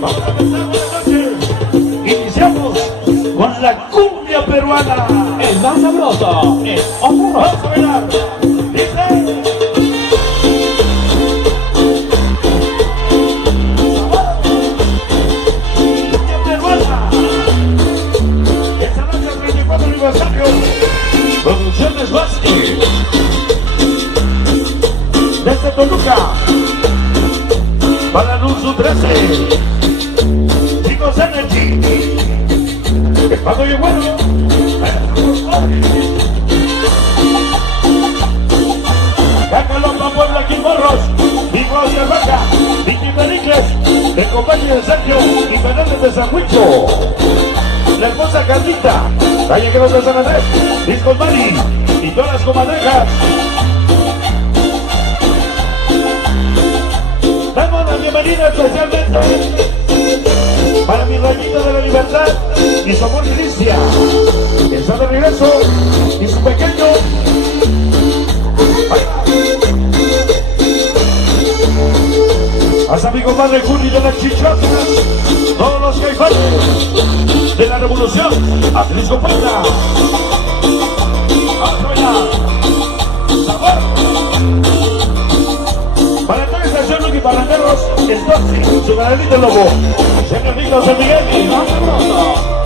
Vamos a empezar, buenas noches. Iniciamos con la cumbia peruana. El más sabroso, el otro. Vamos a bailar. Dice. Producciones Vázquez desde Toluca para Luzu 13 Chicos Energy el pago y bueno Cacalopa Puebla Quimorros Igual de Vaca Vicky Pericles de compañía de Sergio y Fernández de San Huicho la hermosa Carlita Callejeros de San Andrés, Discos Mari y todas las comadrejas. Damos la bienvenida especialmente para mi rayito de la libertad y su amor Cristian. Está de regreso y su pequeño. A su amigo padre Juli de las Chichotas, todos los caifanes de la revolución, Atlisco Puebla. Vamos a bailar. Sabor. Para toda esta estación y parranderos, el Toxi, su canalito lobo, señor Nico San Miguel. El más sabroso.